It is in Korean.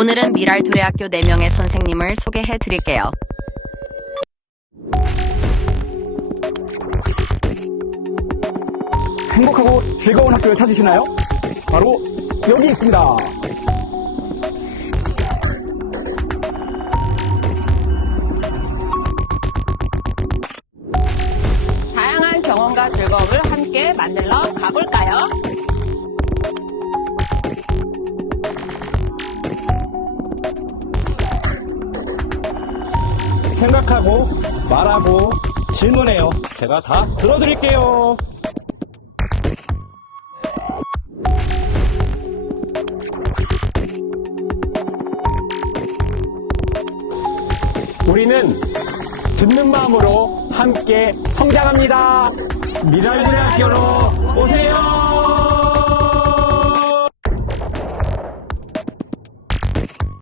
오늘은 미랄투레학교 4명의 선생님을 소개해 드릴게요. 행복하고 즐거운 학교를 찾으시나요? 바로 여기 있습니다. 다양한 경험과 즐거움을 함께 만들러 가볼까요? 생각하고 말하고 질문해요. 제가 다 들어드릴게요. 우리는 듣는 마음으로 함께 성장합니다. 미랄들의 학교로 오세요.